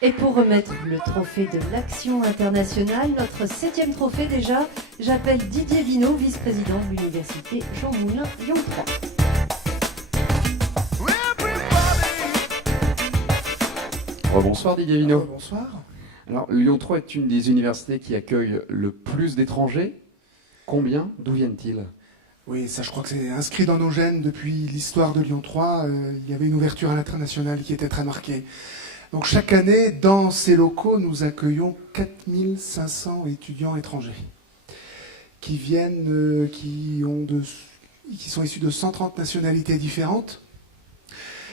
Et pour remettre le trophée de l'Action internationale, notre 7e trophée déjà, j'appelle Didier Vinot, vice-président de l'Université Jean Moulin Lyon 3. Bonsoir Didier Vinot. Bonsoir. Alors Lyon 3 est une des universités qui accueille le plus d'étrangers. Combien? D'où viennent-ils? Oui, ça je crois que c'est inscrit dans nos gènes depuis l'histoire de Lyon 3. Il y avait une ouverture à l'international qui était très marquée. Donc chaque année, dans ces locaux, nous accueillons 4500 étudiants étrangers qui viennent, qui sont issus de 130 nationalités différentes.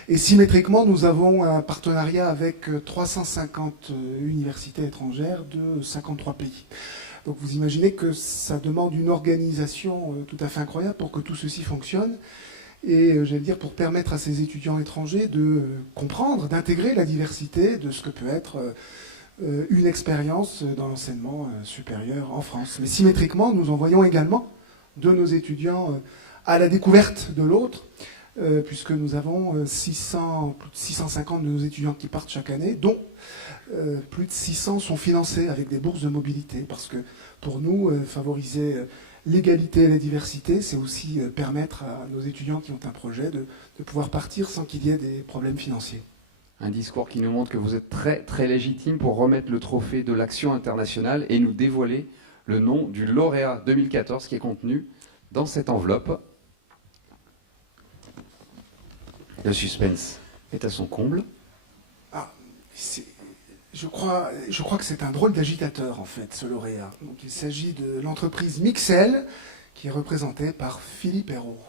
Et symétriquement, nous avons un partenariat avec 350 universités étrangères de 53 pays. Donc vous imaginez que ça demande une organisation tout à fait incroyable pour que tout ceci fonctionne. Et j'allais dire pour permettre à ces étudiants étrangers de comprendre, d'intégrer la diversité de ce que peut être une expérience dans l'enseignement supérieur en France. Mais symétriquement, nous envoyons également de nos étudiants à la découverte de l'autre, puisque nous avons plus de 650 de nos étudiants qui partent chaque année, dont plus de 600 sont financés avec des bourses de mobilité, parce que pour nous, favoriser l'égalité et la diversité, c'est aussi permettre à nos étudiants qui ont un projet de pouvoir partir sans qu'il y ait des problèmes financiers. Un discours qui nous montre que vous êtes très très légitime pour remettre le trophée de l'Action internationale et nous dévoiler le nom du lauréat 2014 qui est contenu dans cette enveloppe. Le suspense est à son comble. Ah, je crois que c'est un drôle d'agitateur, en fait, ce lauréat. Donc, il s'agit de l'entreprise Mixel, qui est représentée par Philippe Hérault.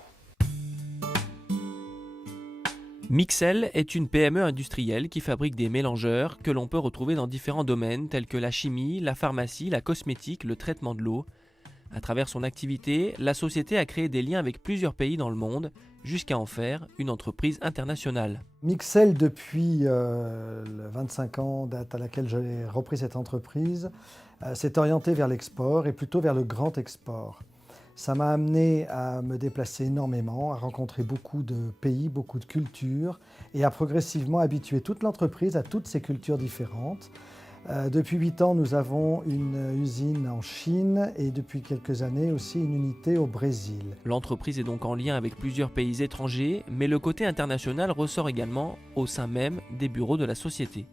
Mixel est une PME industrielle qui fabrique des mélangeurs que l'on peut retrouver dans différents domaines tels que la chimie, la pharmacie, la cosmétique, le traitement de l'eau. À travers son activité, la société a créé des liens avec plusieurs pays dans le monde, jusqu'à en faire une entreprise internationale. Mixel, depuis 25 ans, date à laquelle j'ai repris cette entreprise, s'est orienté vers l'export et plutôt vers le grand export. Ça m'a amené à me déplacer énormément, à rencontrer beaucoup de pays, beaucoup de cultures et à progressivement habituer toute l'entreprise à toutes ces cultures différentes. Depuis 8 ans, nous avons une usine en Chine et depuis quelques années aussi une unité au Brésil. L'entreprise est donc en lien avec plusieurs pays étrangers, mais le côté international ressort également au sein même des bureaux de la société.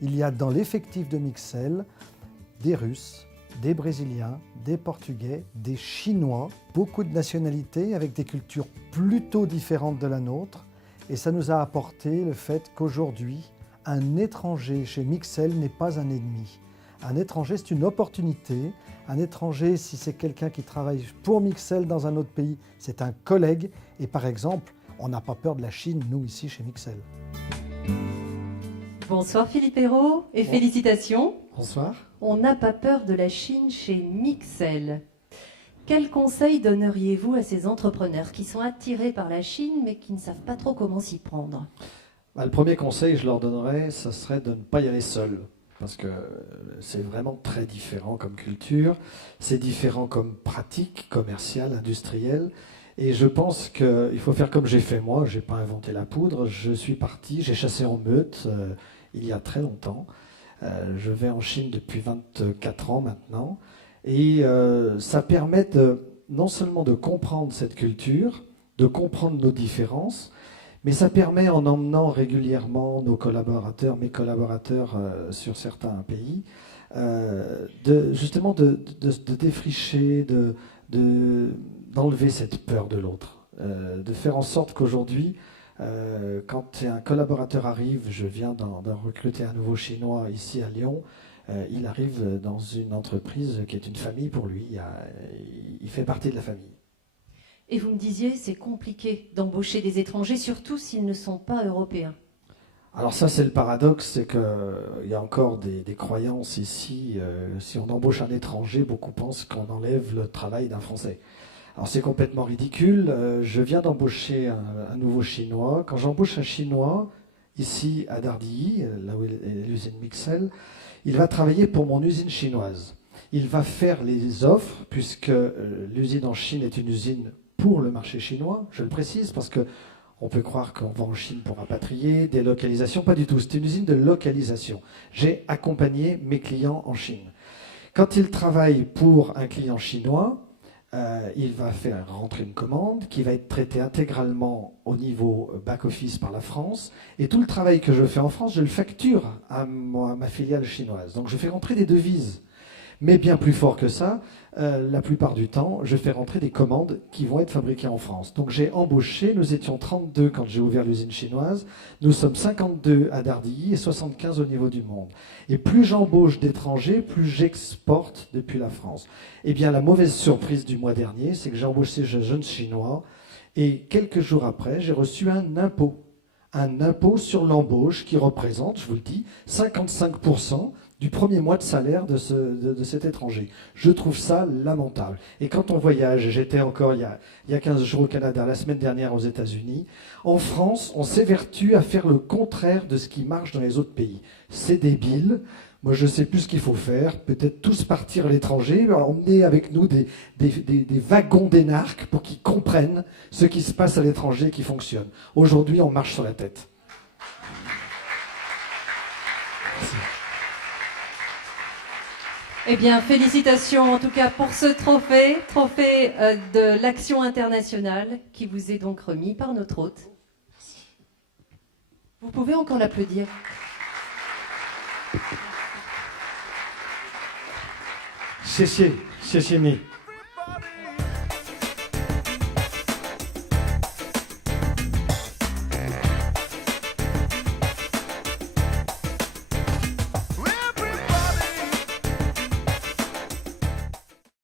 Il y a dans l'effectif de Mixel des Russes, des Brésiliens, des Portugais, des Chinois, beaucoup de nationalités avec des cultures plutôt différentes de la nôtre. Et ça nous a apporté le fait qu'aujourd'hui, un étranger chez Mixel n'est pas un ennemi. Un étranger, c'est une opportunité. Un étranger, si c'est quelqu'un qui travaille pour Mixel dans un autre pays, c'est un collègue. Et par exemple, on n'a pas peur de la Chine, nous, ici, chez Mixel. Bonsoir Philippe Hérault et félicitations. Bonsoir. On n'a pas peur de la Chine chez Mixel. Quel conseil donneriez-vous à ces entrepreneurs qui sont attirés par la Chine mais qui ne savent pas trop comment s'y prendre? Le premier conseil que je leur donnerais, ce serait de ne pas y aller seul, parce que c'est vraiment très différent comme culture, c'est différent comme pratique commerciale, industrielle, et je pense qu'il faut faire comme j'ai fait moi, je n'ai pas inventé la poudre, je suis parti, j'ai chassé en meute il y a très longtemps, je vais en Chine depuis 24 ans maintenant, et ça permet non seulement de comprendre cette culture, de comprendre nos différences, mais ça permet, en emmenant régulièrement nos collaborateurs, mes collaborateurs sur certains pays, justement de défricher, d'enlever cette peur de l'autre, de faire en sorte qu'aujourd'hui, quand un collaborateur arrive, je viens d'en recruter un nouveau Chinois ici à Lyon, il arrive dans une entreprise qui est une famille pour lui, il fait partie de la famille. Et vous me disiez, c'est compliqué d'embaucher des étrangers, surtout s'ils ne sont pas européens. Alors ça, c'est le paradoxe, c'est qu'il y a encore des croyances ici. Si on embauche un étranger, beaucoup pensent qu'on enlève le travail d'un Français. Alors c'est complètement ridicule. Je viens d'embaucher un nouveau Chinois. Quand j'embauche un Chinois, ici à Dardilly, là où est l'usine Mixel, il va travailler pour mon usine chinoise. Il va faire les offres, puisque l'usine en Chine est une usine pour le marché chinois, je le précise, parce que On peut croire qu'on va en Chine pour rapatrier, des localisations, pas du tout. C'est une usine de localisation. J'ai accompagné mes clients en Chine. Quand ils travaillent pour un client chinois, il va faire rentrer une commande qui va être traitée intégralement au niveau back-office par la France. Et tout le travail que je fais en France, je le facture à ma filiale chinoise. Donc je fais rentrer des devises. Mais bien plus fort que ça, la plupart du temps, je fais rentrer des commandes qui vont être fabriquées en France. Donc j'ai embauché, nous étions 32 quand j'ai ouvert l'usine chinoise, nous sommes 52 à Dardilly et 75 au niveau du monde. Et plus j'embauche d'étrangers, plus j'exporte depuis la France. Eh bien la mauvaise surprise du mois dernier, c'est que j'ai embauché ces jeunes Chinois et quelques jours après, j'ai reçu un impôt sur l'embauche qui représente, je vous le dis, 55% du premier mois de salaire de cet étranger. Je trouve ça lamentable. Et quand on voyage, j'étais encore il y a 15 jours au Canada, la semaine dernière aux États-Unis, en France, on s'évertue à faire le contraire de ce qui marche dans les autres pays. C'est débile. Moi, je ne sais plus ce qu'il faut faire. Peut-être tous partir à l'étranger, emmener avec nous des wagons d'énarques pour qu'ils comprennent ce qui se passe à l'étranger et qui fonctionne. Aujourd'hui, on marche sur la tête. Merci. Eh bien, félicitations en tout cas pour ce trophée de l'Action internationale qui vous est donc remis par notre hôte. Vous pouvez encore l'applaudir. Xie xie mi.